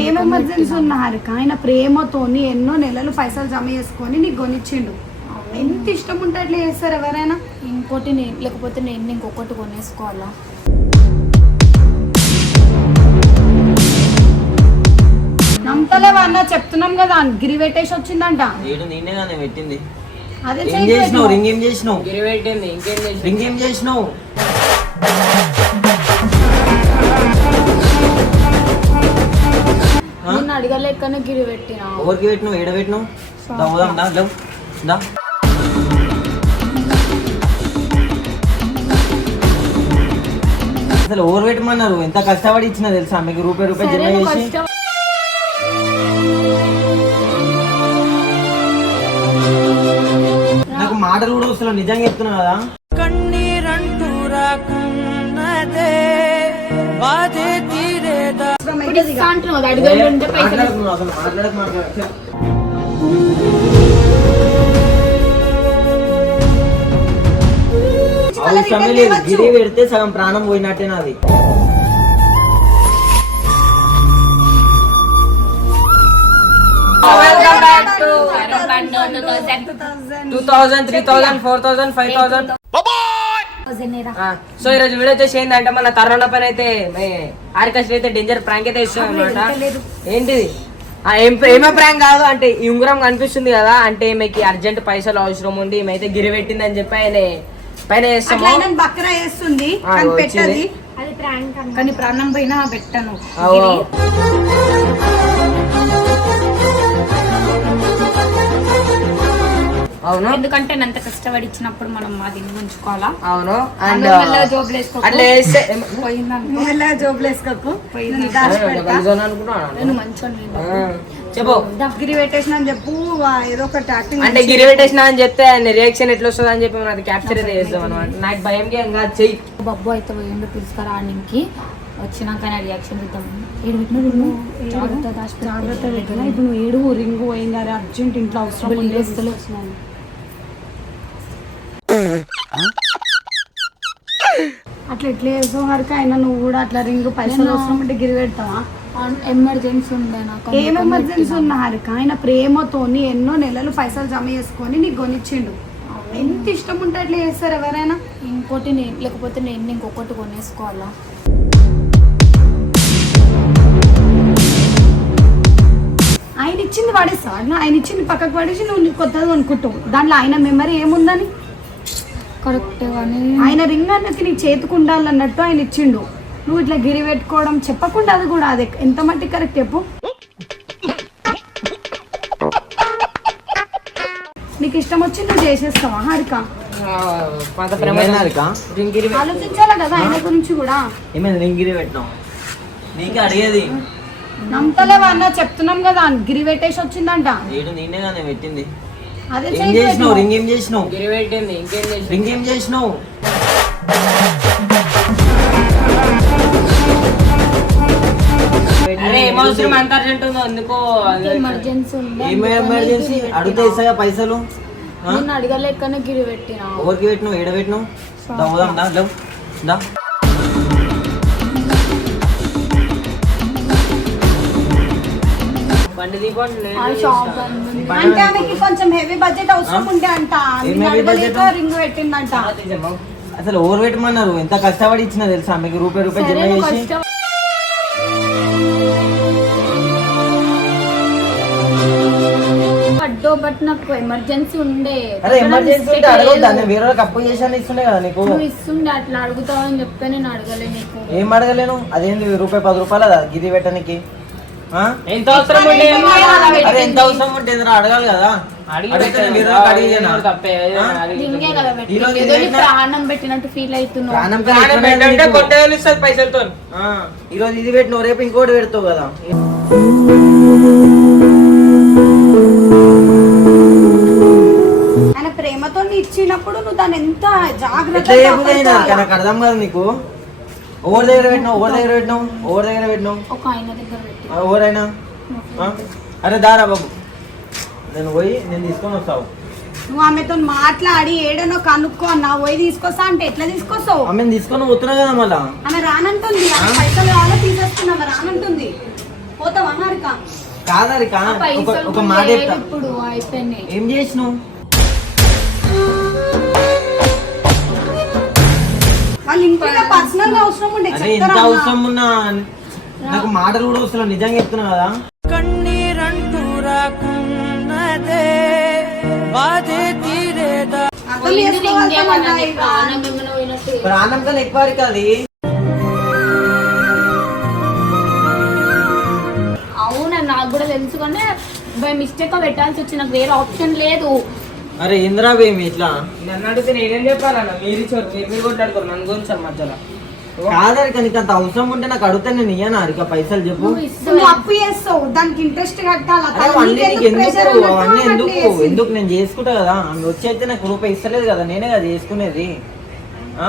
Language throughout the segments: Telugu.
ఏం ఎమర్జెన్సీ ఉన్న హారిక ఆయన ప్రేమతోని ఎన్నో నెలలు పైసలు జమ చేసుకొని నీకు కొనిచ్చిండు. ఎంత ఇష్టం ఉంటే అట్లా చేస్తారు ఎవరైనా? ఇంకోటి నేను లేకపోతే నేను ఇంకొకటి కొనేసుకోవాలా? నమ్మతలేవా అన్న? చెప్తున్నాం కదా గిరి పెట్టేసి వచ్చిందంట. ఏడు నేనే కానీ పెట్టింది. అదే ఏం చేసినావు? రింగ్ ఏం చేసినావు గిరిపెట్టింది ఇంకేం చేసి రింగ్ ఏం చేసినావు? నిన్ను అడగలేకనే గిరి పెట్టిన. ఎవరికి పెట్టినావు? ఏడ పెట్టినావు? దా పోదాం దా లేవు దా. అసలు ఓవర్ పెట్టమన్నారు? ఎంత కష్టపడి ఇచ్చిన తెలుసా? మీకు రూపాయి రూపాయి జమ చేసి. నాకు మాటలు కూడా వస్తలేవు నిజంగా చెప్తున్నా కదా. ఇప్పుడు ఇస్తా అంటున్నావు గిరి పెడితే సగం ప్రాణం పోయినట్టే నాది. Welcome back to two thousand three thousand four thousand five thousand so ఈ రోజు వీడియో వచ్చేసి ఏంటంటే మన కరోనా పైన అయితే ఆర్కెస్ట్రా అయితే డేంజర్ ప్రాంక్ అయితే ఇస్తాం అనమాట ఏంటిది? ఆ, ఏం ఏమో ప్రాంక్ కాదు అంటే ఈ ఉంగరం కనిపిస్తుంది కదా అంటే ఈమెకి అర్జెంట్ పైసలు అవసరం ఉంది ఈమె గిరి పెట్టింది అని చెప్పి ఆయన పైన వేస్తాము ఆయన బక్రా వేస్తుంది ఆ, కానీ వచ్చింది. పెట్టది. అది ప్రాంక్ అన్న కానీ ప్రాణం పోయినా పెట్టను. అవును. ఎందుకంటే నేను అంత కష్టపడి ఇచ్చినప్పుడు మనం అది ఉంచుకోవాలా? అవును. అండ్ జోబులు జోబులు వేసుకోకు. నేను మంచోని చెప్పు. గిరి పెట్టేసిన అని చెప్పు ఏదో యాక్టింగ్ అంటే గిరి పెట్టేసిన అని చెప్తే ఆయన రియాక్షన్ ఎట్లా వస్తుంది అని చెప్పి మనం అది క్యాప్చర్ అయితే చేస్తాం అనమాట నాకు భయం కాదు చెయ్యి. బబ్బు అయితే పోయిండు వచ్చినాక నా రియాక్షన్ ఇద్దాం ఏడు. జాగ్రత్త ఇప్పుడు ఏడు రింగు పోయింది. అరే అర్జెంట్ ఇంట్లో అవసరం. అట్లా ఎట్లా చేసావు వరకు అయినా నువ్వు కూడా అట్లా రింగు పైసలు ఉంటే గిరి పెడతావా? ఎమర్జెన్సీ ఉండే నాకు ఏం ఎమర్జెన్సీ. ఉన్న హారిక? ఆయన ప్రేమతోని ఎన్నో నెలలు పైసలు జమ చేసుకొని నీకు కొనిచ్చిండు. ఎంత ఇష్టం ఉంటే అట్లా చేస్తారు ఎవరైనా? ఇంకోటి నేను లేకపోతే నేను ఇంకొకటి కొనేసుకోవాలా? ఆయన ఇచ్చింది పడేస్తావు అట్లా ఆయన ఇచ్చింది పక్కకు పడేసి నువ్వు కొత్తది కొనుక్కుంటావు. దాంట్లో ఆయన మెమరీ ఏముందని? కరెక్ట్ కానీ ఆయన రింగ్ అన్నది నీ చేతికి ఉండాలన్నట్టు ఆయన ఇచ్చిండు. నువ్వు ఇట్లా గిరి పెట్టుకోవడం చెప్పకుండా అది కూడా అది. ఎంత మట్టి కరెక్ట్ చెప్పు. నీకు ఇష్టం వచ్చి నువ్వు చేసేస్తావా హారిక? ఆలోచించాలి కదా ఆయన గురించి కూడా? ఏమైంది? రింగ్ గిరి పెట్టినావు. నీకే అడిగేది. నమ్మతలేవా అన్న? చెప్తున్నాం కదా గిరి పెట్టేసి వచ్చిందంట. ఏడు నేనే కానీ పెట్టింది. చేయి చేసినావు. రింగ్ ఏం చేసినావు? రింగ్ ఏం చేసినావు ఎమర్జెన్సీ ఉండే ఏమే ఎమర్జెన్సీ అడిగితే పైసలు? అడగలేకనే గిరి పెట్టిన. ఎవరికి పెట్టినావు? ఏడ పెట్టినావు? దా పోదాం దా లేవు. దా. అంటే ఆమెకి కొంచెం హెవీ బడ్జెట్ అవసరం ఉండే అంట? రింగ్ పెట్టిందంట. అసలు ఓవర్ పెట్టమన్నారు ఎంత కష్టపడి ఇచ్చిన తెలుసా? మీకు రూపాయి రూపాయి జమ చేసి. బట్ నాకు ఎమర్జెన్సీ ఉండే. అరే ఎమర్జెన్సీ ఉంటే mistake అడగొద్దు? లేదు. నేను వేరే వాళ్ళకి అప్పు చేశాను ఇస్తుండే కదా నీకు. నువ్వు ఇస్తుండే అట్లా అడుగుతావు అని చెప్తే నేను అడగలే నీకు. ఏం అడగలేను? అదేంది? రూపాయి పది రూపాయలు కదా గిది పెట్టడానికి? ఎంత అవసరం అరే ఎంత అవసరం ఉంటే అడగాలి కదా. ప్రాణం పెట్టినట్టు ఫీల్ అవుతున్నావు. పైసలతో ఈరోజు ఇది పెట్టినావు రేపు ఇంకోటి పెడతావు కదా. ఆయన ప్రేమతో నీ ఇచ్చినప్పుడు నువ్వు దాన్ని ఎంత? నాకు అర్థం కాదు నీకు. ఓవర్ దగ్గర పెట్టినావు? ఓవర్ దగ్గర పెట్టినావు? ఓవర్ దగ్గర పెట్టినావు? ఒక ఆయన దగ్గర పెట్టి ఆ, ఎవరైనా? ఆ? అరే దారా బాబు. నేను పోయి నేను తీసుకొని వస్తావు నువ్వు ఆమెతో మాట్లాడి ఏడనో కనుక్కో అన్నా. పోయి తీసుకొస్తా అంటే ఎట్లా తీసుకొస్తావు? ఆమె తీసుకొని పోతున్నా కదా మళ్ళా. ఆమె రానంటుంది. ఆమె పైసలు కావాలో తీసేస్తున్నా ఆమె రానంటుంది. పోతావా హారిక కాదరిక ఒక మాట చెప్తా. ఇప్పుడు అయిపోయినాయి. ఏం చేసినావు? పర్సనల్ అవసరం ఉండే అరే ఎంత అవసరం ఉన్నా నాకు మాటలు కూడా వస్తున్నా నిజంగా చెప్తున్నా కదా. ఇక. ప్రాణం ఏమైనా పోయినట్టు ప్రాణం కన్నా ఎక్కువ అది? అవునా నాకు కూడా తెలుసు కానీ బై మిస్టేక్ పెట్టాల్సి వచ్చి నాకు వేరే ఆప్షన్ లేదు. అరే ఇందిరా బేమి ఇట్లా? నన్ను అడిగితే నేనేం చెప్పాలన్న? మీరు ఇచ్చారు మీరు మీరు కొట్లాడుకోరు నన్ను గురించి మధ్యలో. కాదరిక నీకు అంత అవసరం ఉంటే నాకు అడిగితే నేను ఇయ్యను? అరిక పైసలు చెప్పు. నువ్వు నువ్వు ఇస్తావు అప్పు చేస్తావు. దానికి ఇంట్రెస్ట్ కట్టాలి? అరే అవన్నీ నీకు ఎందుకు అవన్నీ ఎందుకు? ఎందుకు నేను చేసుకుంటా కదా? ఆమె వచ్చి అయితే నాకు రూపాయి ఇస్తలేదు కదా నేనే కదా చేసుకునేది. ఆ?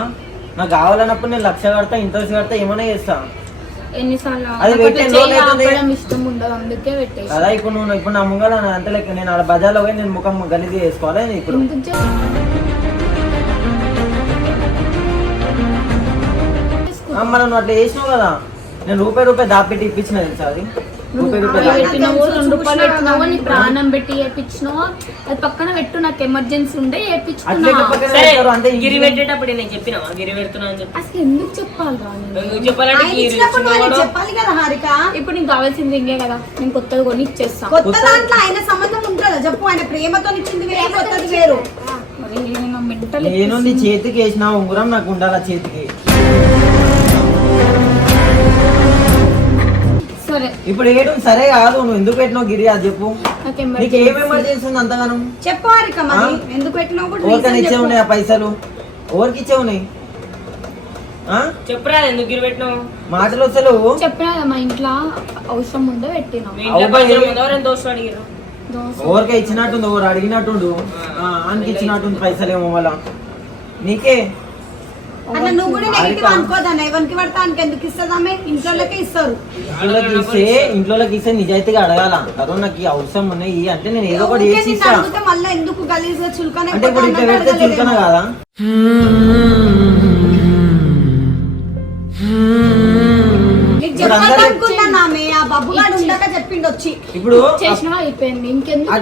నాకు కావాలన్నప్పుడు నేను లక్ష కడతా ఇంట్రెస్ట్ కడతా ఏమైనా చేస్తా. ఎన్నిసార్లు ఇష్టం ఉండదు అందుకే పెట్టేసి. కదా ఇప్పుడు నువ్వు ఇప్పుడు నా ముంగల అంత లెక్క నేను బజార్లో పోయి నేను ముఖం గలీజీ చేసుకోవాలి ఇప్పుడు? నువ్వు అట్లా చేసినావు కదా. నేను రూపాయి రూపాయి దాపెట్టి ఇప్పించిన తెలుసా అది? పెట్టినావో రెండు రూపాయలు పెట్టినావో నీ ప్రాణం పెట్టి వేపించినావో అది పక్కన పెట్టు నాకు ఎమర్జెన్సీ ఉండే వేపించుకున్నా గిరి పెట్టేటప్పుడు నేను చెప్పినా గిరి పెడుతున్నా అని చెప్పి. అసలు ఎందుకు చెప్పాలి కదా హారిక. ఇప్పుడు నీకు కావాల్సింది ఇంకే కదా నేను కొత్తది కొని ఇచ్చేస్తా. కొత్త దాంట్లో ఆయన సంబంధం ఉంటుందా? చెప్పు ఆయన ప్రేమతో ఇచ్చింది వేరు కొత్తది వేరు. మరి నేను మెంటల్ నేను నీ చేతికి వేసిన ఉంగరం నాకు ఉండాలి చేతికి. సరే. ఇప్పుడు ఏయడం సరే కాదు నువ్వు ఎందుకు పెట్టినావు గిరి? అది చెప్పు. నాకు ఏం ఎమర్జెన్సీ ఉంది అంతగానం? చెప్పు హారిక మరి? ఎందుకు పెట్టినావు కూడా ఇచ్చే. ఉన్నాయి ఆ పైసలు? ఎవరికి ఇచ్చే ఉన్నాయి? ఆ? చెప్పురా ఎందుకు గిరి పెట్టినావు? మాటలు అసలు? చెప్పినా కదా మా ఇంట్లో అవసరం ఉందో పెట్టినాం. పైసలు ఎవరికే ఇచ్చినట్టుంది ఎవరు అడిగినట్టుండు. ఆ, ఆయనకి ఇచ్చినట్టుంది పైసలేమో మళ్ళా నీకే? అట్లా నువ్వు కూడా నెగిటివ్ హారిక. అనుకోదన్న. ఎవరికి పడితే ఎందుకు ఇస్తుంది ఆమె ఇంట్లోకే ఇస్తారు. ఇంట్లోకి ఇస్తే ఇంట్లోకి ఇస్తే నిజాయితీగా అడగాల. కదా నాకు ఈ అవసరం ఉన్నాయి. అంటే నేను ఏదో ఒకటి చేసి మళ్ళీ ఎందుకు గలీజ్గా చులకన అంటే ఇప్పుడు ఇట్లా పెడితే చులకన కాదా? ఇప్పుడు చేసినా అయిపోయింది. ఇంకెందుకు?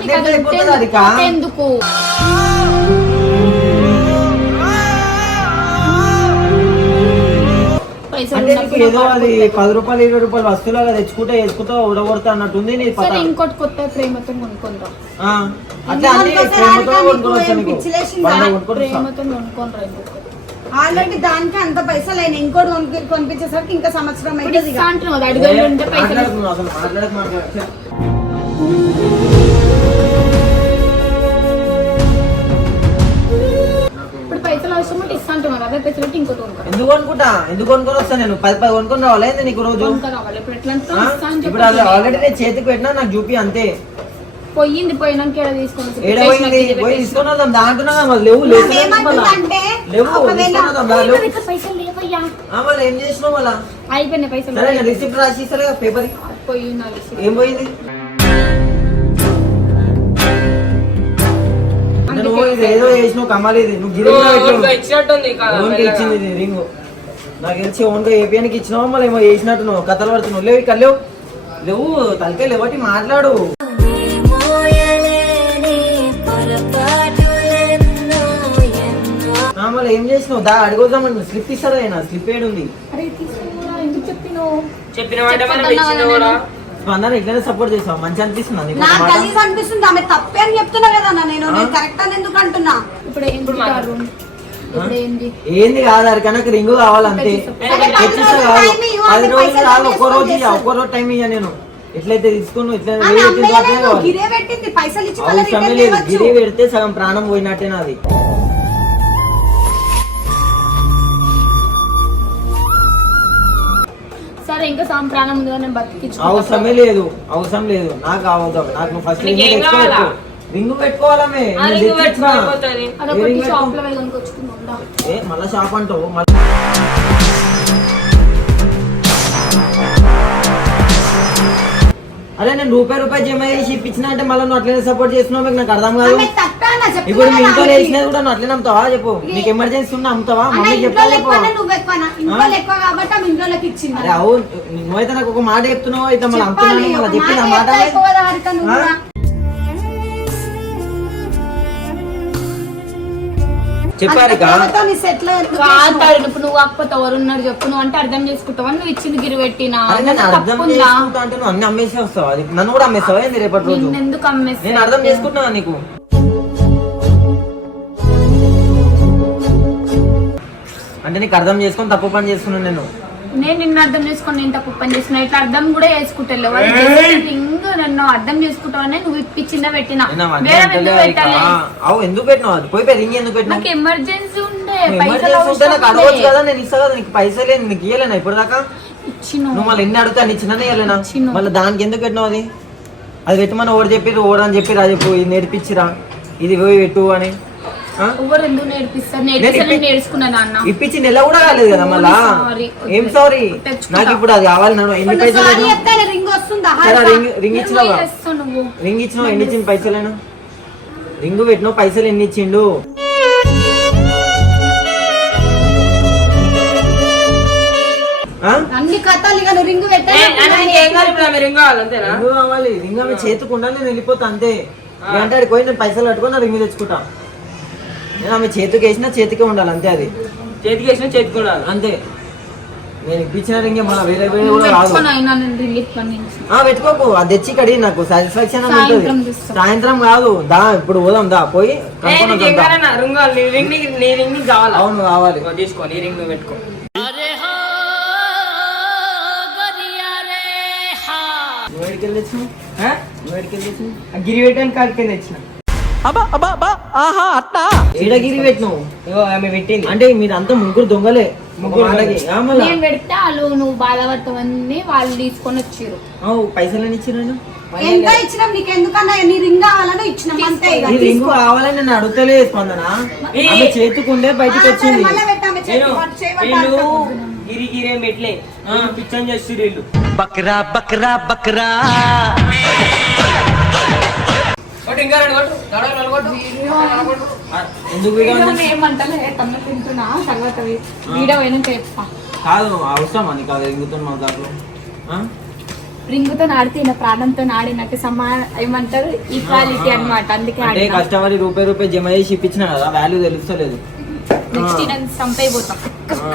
ఏదో అది. పది రూపాయలు ఇరవై రూపాయలు వస్తువులాగా తెచ్చుకుంటే వేసుకుంటా ఉడగొడతా అన్నట్టుంది నీ పత సరే ఇంకోటి కొత్త ప్రేమతో కొనుక్కుందా ఆ, అట్లా అన్ని ప్రేమతో నీకు. కొనుక్కొని ఇంకొకటి ఆల్రెడీ దానికి అంత పైసలు అయినా ఇంకోటి కొనుక్కి- కొనిపించేసరికి ఇంకా సంవత్సరం ఇప్పుడు అయితే ఇస్తా అంటున్నావు కదా, అడుగులు ఉంటే పైసలు. మాట్లాడకు నువ్వు అసలు మాట్లాడకు మాట్లాడకు. ఇంకోటి కొనుక్కో ఎందుకు కొనుక్కొని వస్తా నేను? పది పది కొనుక్కొని రావాలి నీకు రోజు? ఇప్పుడు ఆల్రెడీ నేను చేతికి పెట్టినా నాకు చూపి అంతే. పోయింది పోయినాక ఏడ తీసుకొని వచ్చి ఏడ పెట్టేసి పోయింది పోయి. తీసుకొని వద్దాం. దాంట్లో మరి లేవు లేవు లేవు పైసలు లేవయ్యా. మళ్ళీ ఏం చేసినావు మళ్ళా? అయిపోయినాయి పైసలు. సరే రిసిప్ట్ రాసి ఇస్తారు కదా పేపర్ పోయి ఏం పోయింది? నువ్వు ఇది ఏదో చేసినావు కమ్మాలి ఇది. నువ్వు గిరి ఇచ్చినట్టుంది ఇచ్చింది ఇది రింగ్. నాకు తెలిసి ఓన్గా ఏపీఎన్కి ఇచ్చినావు మళ్ళీ ఏమో చేసినట్టు నువ్వు కథలు పడుతున్నావు. లేవు ఇక్కడ లేవు. లేవు తలకాయ లేవటి మాట్లాడు. ఆ, మళ్ళీ ఏం చేసినావు? దా అడుగుదామని స్లిప్ ఇస్తారా ఆయన? స్లిప్ ఏడు ఉంది చెప్పిన స్పందన ఇట్లనే సపోర్ట్ చేసావు. మంచి అనిపిస్తుందా నీకు? గలీజ్ అనిపిస్తుంది. ఆమె తప్పే అని చెప్తున్నా కదా అన్న నేను. నేను కరెక్ట్ అని ఎందుకు అంటున్నా? ఇప్పుడు ఏంది కాదు అరిక నాకు రింగు కావాలంతే పది తెచ్చిస్తా రోజులు కాదు. పది రోజులు ఒక్క రోజు. ఒక్క రోజు టైం ఇయ్య నేను. ఎట్లయితే తీసుకుని ఇట్లా ఆమె వేరే అమ్మేయలేదు, తీసుకుని కావాలి. గిరే పెడితే సగం ప్రాణం పోయినట్టే నాది. సరే ఇంకా ప్రాణం ఉంది నేను అవసరమే లేదు అవసరం లేదు. నాకు అవదు నాకు నువ్వు ఫస్ట్ రింగ్ నీకేం కావాలా? రింగ్ పెట్టుకోవాలమే. ఆ నేను రింగ్ తెచ్చిచ్చిన. పెట్టుకోకపోతుంది అదొకటి రింగ్ షాప్లో వెళ్ళి కొనుక్కొచ్చుకుందా ఏ మళ్ళా షాప్ అంటావు? మళ్ళా అరే నేను రూపాయి రూపాయి జమ చేసి ఇప్పించిన అంటే మళ్ళీ నువ్వు అట్లనే సపోర్ట్ చేస్తున్నావు మీకు నాకు అర్థం కాదు. ఇప్పుడు మీ ఇంట్లో. వేసినది కూడా నువ్వు అట్లనే అమ్ముతావా చెప్పు. నీకు ఎమర్జెన్సీ ఉన్నా అమ్ముతావా? మమ్మీ చెప్పు. అరే అవును. నువ్వైతే నాకు ఒక మాట చెప్తున్నావు అయితే మళ్ళీ అమ్ముతున్నాను ఒక మళ్ళీ చెప్పి నా మాట చెప్పారు ఎందుకు ఇప్పుడు నువ్వు కాకపోతే చెప్పు నువ్వు అంటే అర్థం చేసుకుంటావా? నువ్వు ఇచ్చింది అర్థం తప్పుందా? చేసుకుంటా అంటే నువ్వు అన్ని అమ్మేసి వస్తావు? అది నన్ను కూడా అమ్మేస్తావా ఏంది రేపటి రోజు? అమ్మేస్తా నేను అర్థం చేసుకుంటున్నా నీకు. అంటే నీకు అర్థం చేసుకొని తప్పు పని చేస్తున్నాను నేను. నేను నిన్ను అర్థం చేసుకొని నేను తప్పు పని చేసిన ఇట్లా అర్థం కూడా చేసుకుంటావు రింగ్ నన్ను అర్థం చేసుకుంటావనే నువ్వు ఇప్పించిందా పెట్టినా. వేరే ఎందుకు హరిక. పెట్టాలి? అవు ఎందుకు పెట్టినావు? అది పోయి పోయి రింగ్ ఎందుకు పెట్టినావు? నాకు ఎమర్జెన్సీ ఉండే. పైసలు నాకు అవసరం అడగచ్చు ఉండే. కదా నేను ఇస్తా కదా నీకు పైసలే నీకు ఇయ్యలేనా ఇప్పుడు దాకా నువ్వు మళ్ళీ ఎన్ని అడిగితే ఇయ్యలేనా? ఇచ్చిను. మళ్ళీ దానికి ఎందుకు పెట్టినావు అది? అది పెట్టమని ఓడి చెప్పి ఓడని చెప్పి రా చెప్పు ఇది నేర్పించిరా? ఇది పోయి పెట్టు అని? ఎవరు ఎందుకు నేర్పిస్తారు? నేను ఇప్పించి నెల కూడా కాలేదు కదా మళ్ళా. ఏం సారీ. నాకు ఇప్పుడు అది కావాలి నన్ను. ఎన్ని పైసలు రింగ్ వస్తుందా? ఇచ్చినావా? రింగ్ ఇచ్చినావు? ఎన్ని ఇచ్చింది పైసలేను? రింగు పెట్టినావు? పైసలు ఎన్ని ఇచ్చిండు? ఆ? అన్ని కథలు ఇక నువ్వు రింగ్ ఆమె చేతుకుండా నేను వెళ్ళిపోతా అంతే. అంటే పోయి నేను పైసలు కట్టుకొని నా రింగు తెచ్చుకుంటా. నేను ఆమె చేతికి వేసినా చేతికే ఉండాలి అంతే అది. చేతికి వేసిన చేతికి ఉండాలి అంతే. నేను ఇప్పించిన రింగే మళ్ళీ వేరే వేరే కూడా రాదు. పెట్టుకోకు అది తెచ్చి కడిగి నాకు సాటిస్ఫాక్షన్ సాయంత్రం ఉంటుంది. సాయంత్రం కాదు దా ఇప్పుడు పోదాం దా పోయి అవును కావాలి. తీసుకో నీ రింగ్ పెట్టుకో. నువ్వు ఎక్కడికి వెళ్ళి తెచ్చినావు? ఆ? నువ్వు ఎక్కడికి వెళ్ళి తెచ్చినావు? గిరి పెట్టాను కాడికి తెచ్చిన ఏడగిరి పెట్టినావు. ఇగో ఆమె పెట్టింది. అంటే మీరంతా ముగ్గురు దొంగలే. ముగ్గురు. ఆ మళ్ళా? నేను పెడితే వాళ్ళు నువ్వు బాధపడతావని వాళ్ళు తీసుకొని వచ్చారు అవు, పైసలు అని ఇచ్చినాను ఎంత ఇచ్చినాం నీకు ఎందుకన్నా నీ రింగ్ కావాలని ఇచ్చినాం అంతే ఇక. ఈ రింగు కావాలని నేను అడుగుతలే స్పందన. ఆమె చేతుకుండే బయటకు వచ్చింది. మళ్ళీ పెట్టామే వీళ్ళు. గిరి గిరి మెట్లే పిచ్చని చేసి వీళ్ళు. బక్రా బక్రా బక్రా. తింటున్నా తర్వాత వీడియో కాదు అవసరమా నీకు అది రింగుతో దాంట్లో. ఆడితే నా ప్రాణంతో ఆడినట్టు సమా ఏమంటారు? ఈక్వాలిటీ అన్నమాట అందుకే అంటే కష్టపడి రూపాయి రూపాయి జమ చేసి ఇప్పించిన కదా వాల్యూ తెలుస్తలేదు. నెక్స్ట్ ఆ.